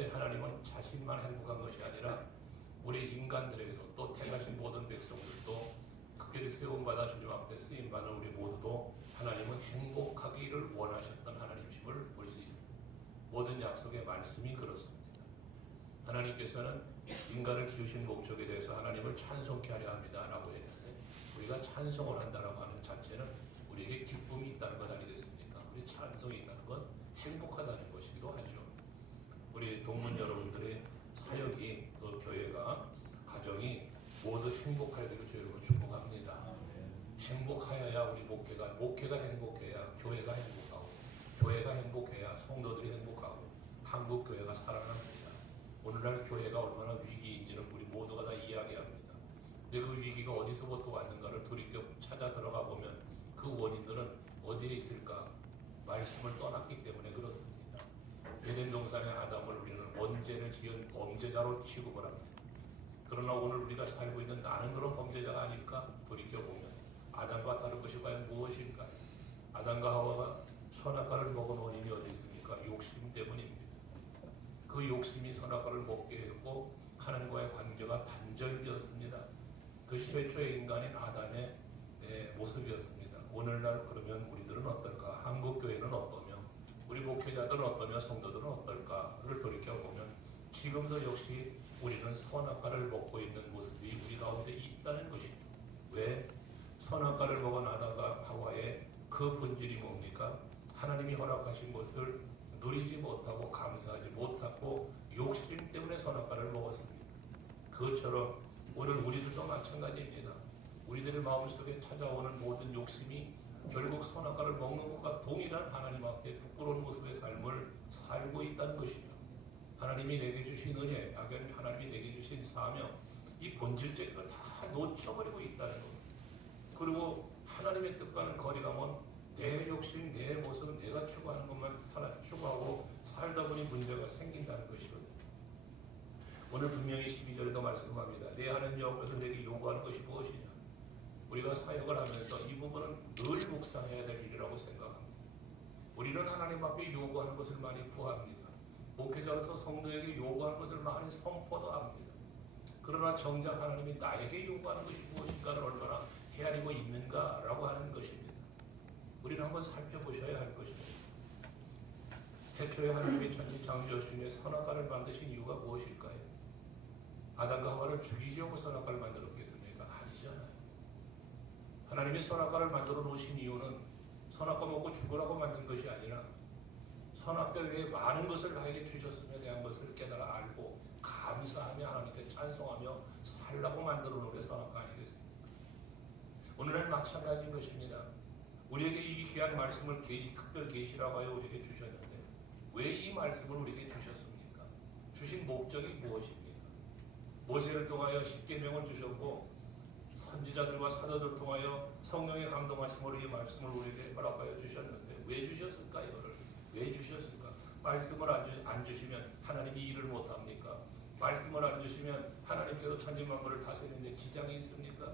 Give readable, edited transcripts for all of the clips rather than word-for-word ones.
그런데 하나님은 자신만 행복한 것이 아니라 우리 인간들에게도 또 택하신 모든 백성들도 특별히 세움받아 주님 앞에 쓰임받은 우리 모두도 하나님은 행복하기를 원하셨던 하나님심을 볼 수 있습니다. 모든 약속의 말씀이 그렇습니다. 하나님께서는 인간을 지으신 목적에 대해서 하나님을 찬송케 하려 합니다 라고 했는데, 우리가 찬송을 한다라고 하는 자체는 우리에게 기쁨이 있다는 것 아니겠습니까? 우리 찬송이 있다는 건 행복하다는 것이기도 하죠. 우리 동문 여러분들의 사역이, 또 교회가, 가정이 모두 행복하기를 주여로 축복합니다. 행복하여야 우리 목회가 행복해야 교회가 행복하고, 교회가 행복해야 성도들이 행복하고, 한국 교회가 살아납니다. 오늘날 교회가 얼마나 위기인지는 우리 모두가 다 이야기합니다. 근데 그 위기가 어디서부터 왔는가를 돌이켜 찾아 들어가 보면 그 원인들은 어디에 있을까? 말씀을 떠났기 때문에 그렇습니다. 에덴 동산의 아담을 우리는 언제를 지은 범죄자로 취급을 합니다. 그러나 오늘 우리가 살고 있는 나는 그런 범죄자가 아닐까? 돌이켜보면 아담과 다른 것이 과연 무엇일까요? 아담과 하와가 선악과를 먹은 원인이 어디 있습니까? 욕심 때문입니다. 그 욕심이 선악과를 먹게 했고 하나님과의 관계가 단절되었습니다. 그 최초의 인간인 아담의 모습이었습니다. 오늘날 그러면 우리들은 어떨까? 한국교회는 어떠며, 우리 목회자들은 어떠며, 성도들은 어떨까를 돌이켜보면 지금도 역시 우리는 선악과를 먹고 있는 모습이 우리 가운데 있다는 것입니다. 왜? 선악과를 먹은 아담과 하와의 그 본질이 뭡니까? 하나님이 허락하신 것을 누리지 못하고 감사하지 못하고 욕심 때문에 선악과를 먹었습니다. 그것처럼 오늘 우리들도 마찬가지입니다. 우리들의 마음속에 찾아오는 모든 욕심이 결국 선악과를 먹는 것과 동일한 하나님 앞에 부끄러운 모습의 삶을 살고 있다는 것이죠. 하나님이 내게 주신 은혜, 하나님이 내게 주신 사명, 이 본질적인 걸 다 놓쳐버리고 있다는 것. 그리고 하나님의 뜻과는 거리가 먼 내 욕심, 내 모습, 내가 추구하는 것만 추구하고 살다 보니 문제가 생긴다는 것이거든요. 오늘 분명히 12절에도 말씀합니다. 내 하나님 여호와께서 내게 요구하는 것이 무엇이냐? 우리가 사역을 하면서 이 부분은 늘 묵상해야 될 일이라고 생각합니다. 우리는 하나님 앞에 요구하는 것을 많이 구합니다. 목회자로서 성도에게 요구하는 것을 많이 선포도 합니다. 그러나 정작 하나님이 나에게 요구하는 것이 무엇인가를 얼마나 헤아리고 있는가라고 하는 것입니다. 우리는 한번 살펴보셔야 할 것입니다. 태초에 하나님이 천지 창조주님의 선악과를 만드신 이유가 무엇일까요? 아담과 하와를 죽이려고 선악과를 만들었겠습니까? 아니잖아요. 하나님이 선악과를 만들어 놓으신 이유는 선악과 먹고 죽으라고 만든 것이 아니라 선악과 외에 많은 것을 나에게 주셨음에 대한 것을 깨달아 알고 감사하며 하나님께 찬송하며 살라고 만들어 놓은 게 선악과 아니겠습니까? 오늘은 마찬가지인 것입니다. 우리에게 이 귀한 말씀을 특별 계시라고 하여 우리에게 주셨는데 왜 이 말씀을 우리에게 주셨습니까? 주신 목적이 무엇입니까? 모세를 통하여 십계명을 주셨고 선지자들과 사도들을 통하여 성령의 감동하심으로 이 말씀을 우리에게 허락하여 주셨는데 왜 주셨을까? 이거를 왜 주셨을까? 말씀을 안 주시면 하나님이 일을 못합니까? 말씀을 안 주시면 하나님께서 천지만물을 다스리는데 지장이 있습니까?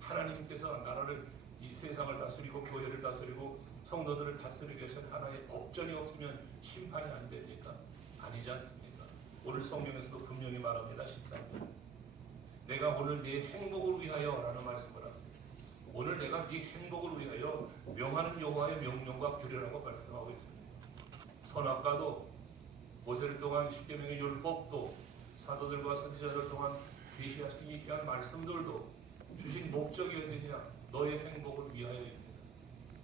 하나님께서 나라를, 이 세상을 다스리고 교회를 다스리고 성도들을 다스리기 위해서는 하나의 법전이 없으면 심판이 안 됩니까? 아니지 않습니까? 오늘 성경에서도 분명히 말합니다. 13절. 내가 오늘 네 행복을 위하여 라는 말씀을 합니다. 오늘 내가 네 행복을 위하여 명하는 여호와의 명령과 규례라고 말씀하고 있습니다. 선악과도 모세를 통한 십계명의 율법도 사도들과 선지자들 통한 계시하신 이 귀한 말씀들도 주신 목적이 어디냐? 너의 행복을 위하여입니다.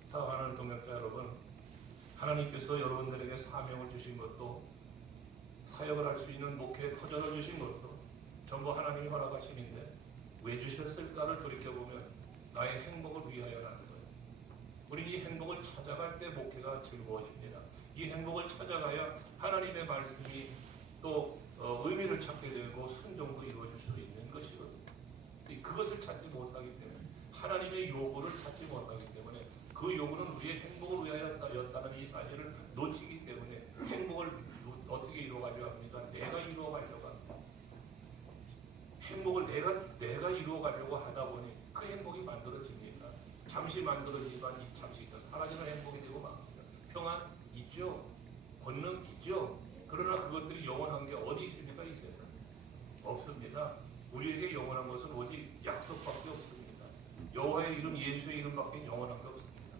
사랑하는 동역자 여러분, 하나님께서 여러분들에게 사명을 주신 것도 사역을 할 수 있는 목회의 터전을 주신 것도 전부 하나님이 허락하신 일인데 왜 주셨을까를 돌이켜보면 나의 행복을 위하여라는 거예요. 우리 이 행복을 찾아갈 때 목회가 즐거워집니다. 이 행복을 찾아가야 하나님의 말씀이 또 의미를 찾게 되고 순종도 이루어질 수 있는 것이거든요. 그것을 찾지 못하기 때문에 하나님의 요구를 찾지 못하기 때문에 그 요구는 우리의 행복을 위하여였다는 이 사실을 놓치기 때문에 행복을 어떻게 이루어가려고 합니까? 내가 이루어가려고 합니다. 행복을 내가 이루어가려고 하다 보니 그 행복이 만들어집니다. 잠시 만들어지지만 잠시 있다 사라지는 행복이 되고 맙니다. 평안 있죠? 권능 있죠? 그러나 그것들이 영원한 게 어디 있습니까? 이 세상에 없습니다. 우리에게 영원한 것은 오직 약속밖에 없습니다. 여호와의 이름, 예수의 이름밖에 영원한 게 없습니다.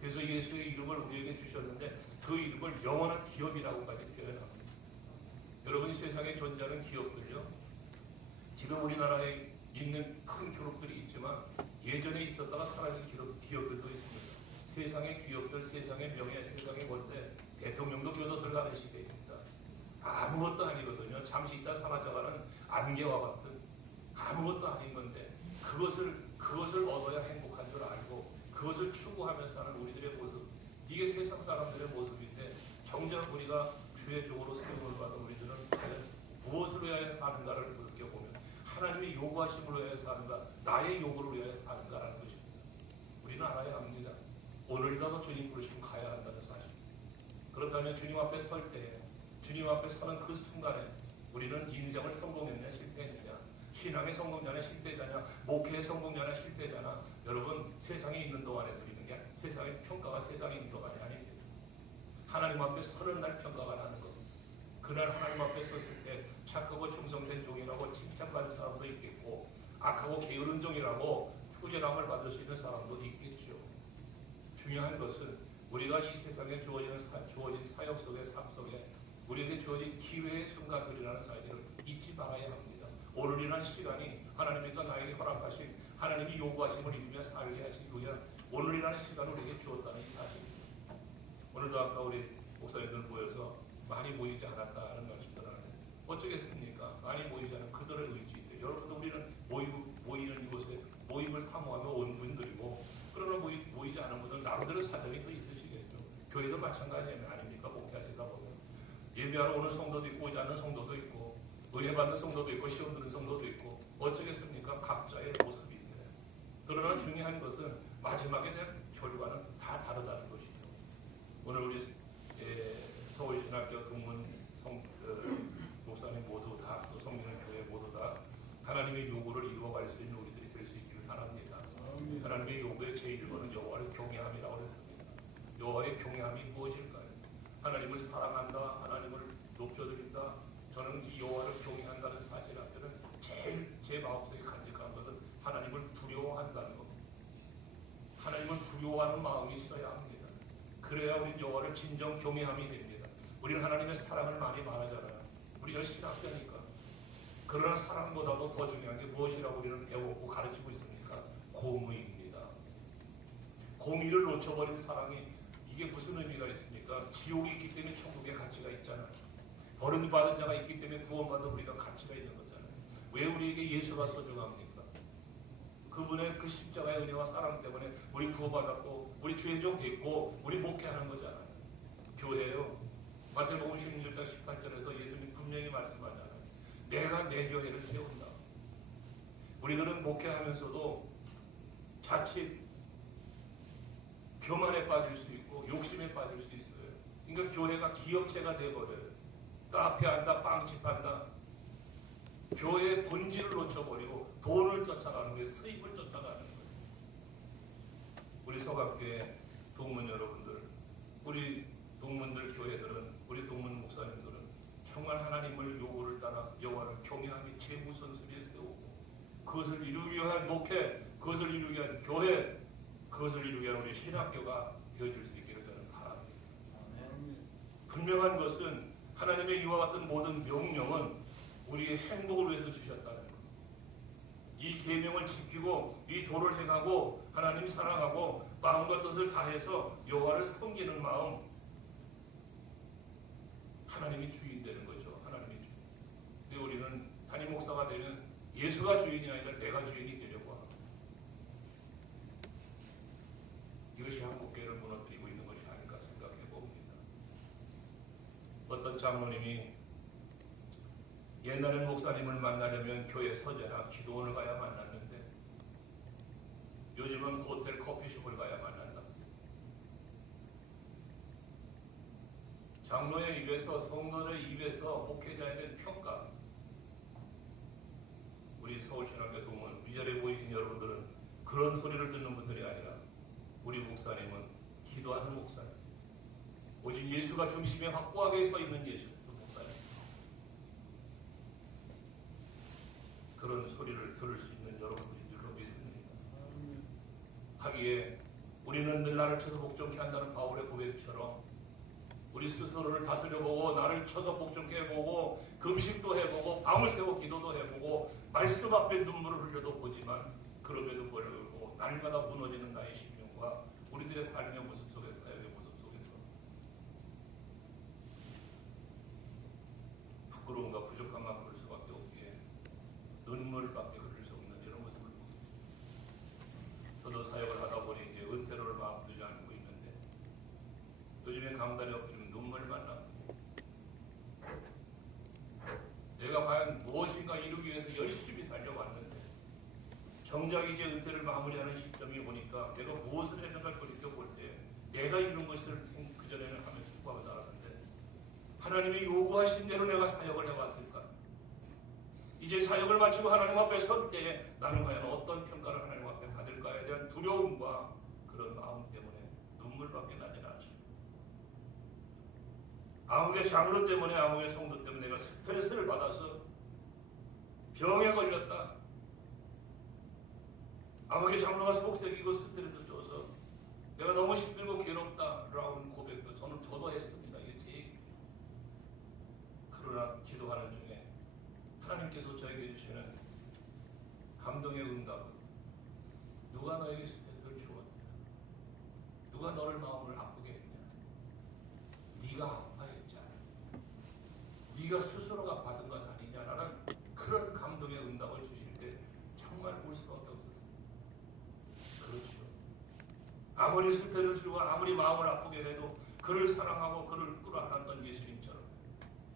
그래서 예수의 이름을 우리에게 주셨는데 그 이름을 영원한 기업이라고까지 표현합니다. 여러분, 세상에 존재하는 기업들요, 지금 우리나라에 있는 큰 기업들이 있지만 예전에 있었다가 사라진 기업들도 있습니다. 세상의 기업들, 세상의 명예, 세상의 권세, 대통령도 교도소를 가는 시대입니다. 아무것도 아니거든요. 잠시 있다 사라져가는 안개와 같은 아무것도 아닌 건데 그것을 얻어야 행복한 줄 알고 그것을 추구하면서 사는 우리들의 모습, 이게 세상 사람들의 모습인데 정작 우리가 주의 종으로 세움을 받은 우리들은 과연 무엇을 위하여 사는가를 느껴보면 하나님의 요구하심을 위하여 사는가, 나의 요구를 위하여 사는가라는 것입니다. 우리는 알아야 합니다. 오늘이라도 주님 부르시면 가야 한다는 사실. 그렇다면 주님 앞에 설 때, 주님 앞에 서는 그 순간에 우리는 인생을 성공했냐 실패했느냐, 신앙의 성공자냐 실패자냐, 목회의 성공자냐 실패자냐, 여러분 세상에 있는 동안에 드리는 게 세상의 평가가 세상에 있는 동안이 아닙니다. 하나님 앞에 서는 날 평가가 나는 것. 그날 하나님 앞에 섰을 때 착하고 충성된 종이라고 칭찬받는 사람도 있겠고 악하고 게으른 종이라고 후절함을 받을 수 있는 사람도 있겠죠. 중요한 것은 우리가 이 세상에 주어진 사역 속의 삶 속에 우리에게 주어진 기회의 순간들이라는 사실을 잊지 말아야 합니다. 오늘이라는 시간이 하나님께서 나에게 허락하신 하나님이 요구하심을 이루며 살게 하신 위하 오늘이라는 시간을 우리에게 주었다는 이 사실입니다. 오늘도 아까 우리 목사님들 모여서 많이 모이지 않았다는 말씀을 하는데 어쩌겠습니까? 많이 모이지 않은 그들의 의지인데 여러분도 우리는 모이는 이곳에 모임을 사모하며 온 분들이고 그러나 모이지 않은 분들은 나름대로 사정이 또 있으시겠죠. 교회도 마찬가지 아닙니까? 목회하시다 보면 예배하러 오는 성도도 있고 오지 않는 성도도 있고 은혜 받는 성도도 있고 시험 드는 성도도 있고 어쩌겠습니까? 각자의 모습이 있는데 그러나 중요한 것은 마지막에 대한 결과는 다 다르다는 것이죠. 오늘 우리 서울신학교 동문 목사님 모두 다 또 성민교회 모두 다 하나님의 요구를 이루어갈 수 있는 우리들이 될 수 있기를 바랍니다. 하나님의 요구의 제1번은 여호와를 경외함이라고 했습니다. 여호와의 경외함이 무엇일까요? 하나님을 사랑한다, 하나님을 높여드린다. 저는 이 여호와를 경외한다는 사실 앞에는 제일 제 마음속에 간직한 것은 하나님을 두려워한다는 겁니다. 하나님을 두려워하는 마음이 있어야 합니다. 그래야 우리 여호와를 진정 경외함이 됩니다. 우리는 하나님의 사랑을 많이 말하잖아요. 우리가 신학자니까. 그러나 사랑보다도 더 중요한 게 무엇이라고 우리는 배웠고 가르치고 있습니까? 공의입니다. 공의를 놓쳐버린 사랑이 이게 무슨 의미가 있습니까? 지옥이 있기 때문에 천국의 가치가 있잖아요. 버림받은 자가 있기 때문에 구원받은 우리가 가치가 있는 거잖아요. 왜 우리에게 예수가 소중합니까? 그분의 그 십자가의 은혜와 사랑 때문에 우리 구원받았고 우리 주의 종 됐고 우리 목회하는 거잖아요. 교회요. 마태복음 16장 18절에서 예수님 분명히 말씀하잖아요. 내가 내 교회를 세운다. 우리들은 목회하면서도 자칫 교만에 빠질 수 있고 욕심에 빠질 수 있어요. 그러니까 교회가 기업체가 돼버려요. 카페한다, 빵집한다. 교회의 본질을 놓쳐버리고 돈을 쫓아가는 거예요. 수입을 쫓아가는 거예요. 우리 서각교회 동문 여러분들, 우리 동문들 교회들은, 우리 동문 목사님들은 정말 하나님을 요구를 따라 여호와를 경외함이 최우선순위에 세우고 그것을 이루기 위한 목회, 그것을 이루기 위한 교회, 그것을 이루기 위한 우리 신학교가 되어줄 수 있기를 저는 바랍니다. 분명한 것은 하나님의 이와 같은 모든 명령은 우리의 행복을 위해서 주셨다는 것. 이 계명을 지키고 이 도를 행하고 하나님 사랑하고 마음과 뜻을 다해서 여호와를 섬기는 마음, 하나님이 주인 되는 거죠. 하나님이 주인. 근데 우리는 담임 목사가 되면 예수가 주인이 아니라 내가 주인이 되려고 합니다. 이것이 한국교회를 무너뜨리고 있는 것이 아닐까 생각해 봅니다. 어떤 장로님이 옛날엔 목사님을 만나려면 교회 서재나 기도원을 가야 만났는데 요즘은 호텔 커피숍을 가야 만난다. 장로의 입에서, 성도의 입에서 목회자에 대한 평가. 우리 서울신학교 동문 위절해 보이신 여러분들은 그런 소리를 듣는 분들이 아니라 우리 목사님은 기도하는 목사님, 오직 예수가 중심에 확고하게 서 있는 예수 목사님. 들을 수 있는 여러분들이 줄로 믿습니다. 하기에 우리는 늘 나를 쳐서 복종케 한다는 바울의 고백처럼 우리 스스로를 다스려보고 나를 쳐서 복종케 해보고 금식도 해보고 밤을 새고 기도도 해보고 말씀 앞에 눈물을 흘려도 보지만 그럼에도 불구하고 날마다 무너지는 나의 심령과 우리들의 삶의 모습 속에 사역의 모습 속에서 부끄러움과 부족함만 볼 수밖에 없기에 눈물밖에 흘릴 수 없는 이런 모습을 봅니다. 저도 사역을 하다 보니 이제 은퇴를 얼마 앞두지 않고 있는데 요즘에 강단에 엎드리면 눈물만 납니다. 내가 과연 무엇인가 이루기 위해서 열심히 달려왔는데 정작 이제 은퇴를 마무리하는 시점이 보니까 내가 무엇을 했는가 돌이켜볼 때 내가 이룬 것을 그전에는 하면 축복하고 살았는데 하나님이 요구하신 대로 내가 사역을 해왔을까? 이제 사역을 마치고 하나님 앞에 설 때 나는 과연 어떤 평가를 하나님 앞에 받을까에 대한 두려움과 그런 마음 때문에 눈물밖에 나지 않죠. 아무개 장로 때문에 아무개 성도 때문에 내가 스트레스를 받아서 병에 걸렸다. 아무개 장로가 속색이고 스트레스 줘서 내가 너무 힘들고 괴롭다라는 고백도 저도 했습니다. 이게 제 얘기입니다. 그러나 기도하는 중에 하나님께서 저에게 주시는 감동의 응답은 누가 너에게 스트레스를 주었냐? 누가 너를 마음을 아프게 했냐? 네가 아파했지 않아? 네가 스스로가 받은 것 아니냐라는 그런 감동의 응답을 주실 때 정말 울 수밖에 없었어요. 그렇죠. 아무리 스트레스를 주고 아무리 마음을 아프게 해도 그를 사랑하고 그를 끌어안았던 예수님처럼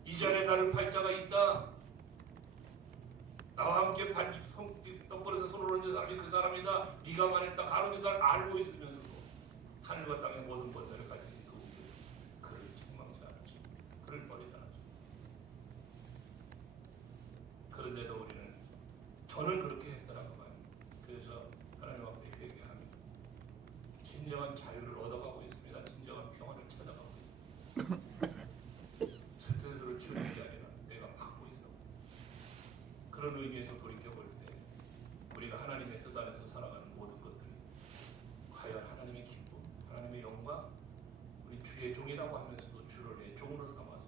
이전에 나를 팔자가 있다. 나와 함께 떡벌에서 손을 얹은 사람이 그 사람이다. 네가 말했다. 가로되 날 알고 있으면서도 하늘과 땅의 모든 권세를 가진 그를 책망치 않았죠. 그를 버리지 않았죠. 그런데도 저는 그렇게 했더라고 봐요. 그래서 하나님 앞에 회개합니다. 진정한 자유를 얻어가고 있습니다. 진정한 평안을 찾아가고 있습니다. 스트레스를 줄이는 게 아니라 내가 받고 있어. 그런 의미에서 돌이켜볼 때 우리가 하나님의 뜻 안에서 살아가는 모든 것들이 과연 하나님의 기쁨, 하나님의 영광, 우리 주의 종이라고 하면서도 주를 내 종으로 삼아서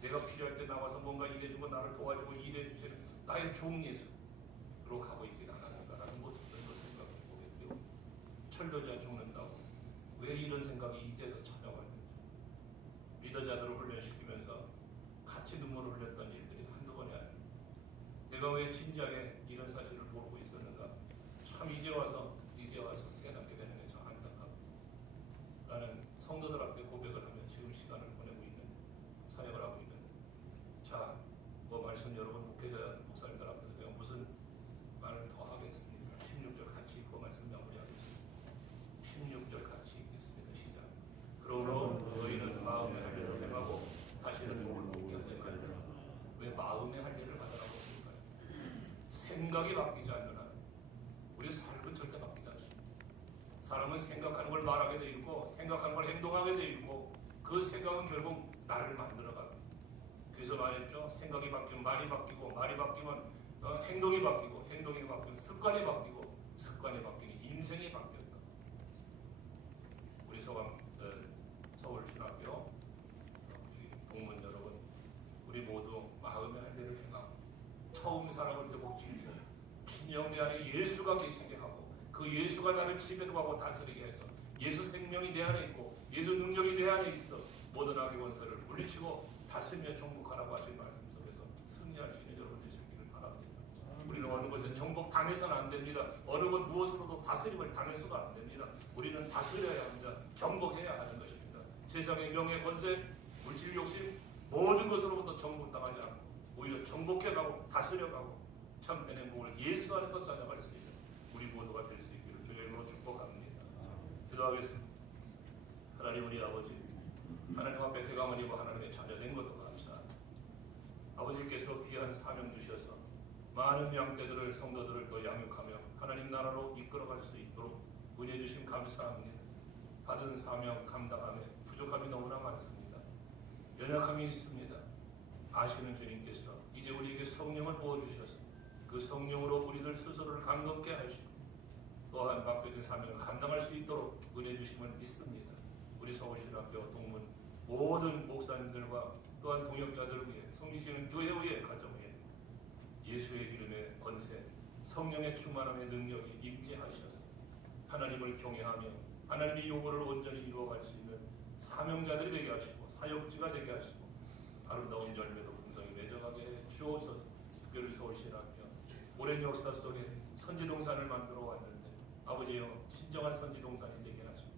내가 필요할 때 나와서 뭔가 일해주고 나를 도와주고 일해주시는 나의 종 예수로 가고 있긴 않았는가라는 모습들도 생각해 보겠고요. 철도자 죽는다고 왜 이런 생각이 이제서 찾아왔는지 리더자들을 훈련시키면서 같이 눈물을 흘렸던 일들이 한두 번이 아닙니다. 내가 왜 진지하게 이런 사실을 모르고 있었는가? 참 이제 와서 깨닫게 되는 게 참 안타깝다. 라는 성도들 앞에 고백을 하며 지금 시간을 보내고 있는 사역을 하고 있는 자, 말씀 여러분 목사님들 앞에서 제가 무슨 말을 더 하겠습니까? 16절 같이 읽고 말씀 마무리하겠습니다. 16절 같이 읽겠습니다. 시작. 그러므로 너희는 마음의 할례를 행하고 다시는 목을 보게 하지 말라. 왜 마음의 할례를 하라고 했을까요? 생각이 바뀌지 않는 한 우리 삶은 절대 바뀌지 않습니다. 사람은 생각하는 걸 말하게 돼 있고 생각하는 걸 행동하게 돼 있고 그 생각은 결국 나를 만들어갑니다. 그래서 말했죠. 생각이 바뀌면 말이 바뀌고 말이 바뀌면 행동이 바뀌고 행동이 바뀌면 습관이 바뀌고 습관이 바뀌면 인생이 바뀌었다. 우리 서울신학교 동문 여러분, 우리 모두 마음의 할례를 행하고 처음 살아볼 때 복지를 진영내 안에 예수가 계시게 하고 그 예수가 나를 지배하고 다스리게 해서 예수 생명이 내 안에 있고 예수 능력이 내 안에 있어 모든 악의 원수를 물리치고 다스리며 정복하라고 하신 말씀 속에서 승리할 수 있는 여러분 되시기를 바랍니다. 우리는 어느 것에 정복 당해서는 안 됩니다. 어느 것 무엇으로도 다스림을 당해서도 안 됩니다. 우리는 다스려야 합니다. 정복해야 하는 것입니다. 세상의 명예, 권세, 물질 욕심 모든 것으로부터 정복당하지 않고 오히려 정복해가고 다스려가고 참된 행복을 예수 안에서 찾아갈 수 있는 우리 모두가 될 수 있기를 주의 이름으로 축복합니다. 기도하겠습니다. 하나님 우리 아버지, 하나님 앞에 대감을 입어 하나님의 자녀된 것도 감사합니다. 아버지께서 귀한 사명 주셔서 많은 양떼들을 성도들을 또 양육하며 하나님 나라로 이끌어갈 수 있도록 은혜 주심 감사합니다. 받은 사명 감당하며 부족함이 너무나 많습니다. 연약함이 있습니다. 아시는 주님께서 이제 우리에게 성령을 부어주셔서 그 성령으로 우리들 스스로를 감겁게 하시고 또한 맡겨진 사명을 감당할 수 있도록 은혜 주심을 믿습니다. 우리 서울신학교 동문 모든 목사님들과 또한 동역자들 위해 성리시는 교회 위에 가정 위에 예수의 이름의 권세 성령의 충만함의 능력이 임재하셔서 하나님을 경외하며 하나님의 요구를 온전히 이루어갈 수 있는 사명자들이 되게 하시고 사역지가 되게 하시고 아름다운 열매도 풍성히 맺어가게 해 주옵소서. 특별히 서울신학교 오랜 역사 속에 선지동산을 만들어 왔는데 아버지여 진정한 선지동산이 되게 하시고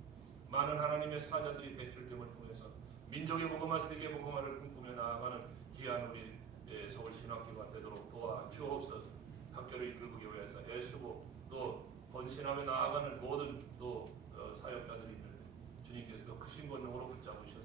많은 하나님의 사자들이 배출됨을 통해서 민족의 복음화 세계의 복음화를 꿈꾸며 나아가는 귀한 우리 서울신학교가 되도록 도와주옵소서. 학교를 이끌기 위해서 애쓰고 또 번신하며 나아가는 모든 또 사역자들이 있는데 주님께서 크신 권능으로 붙잡으셔서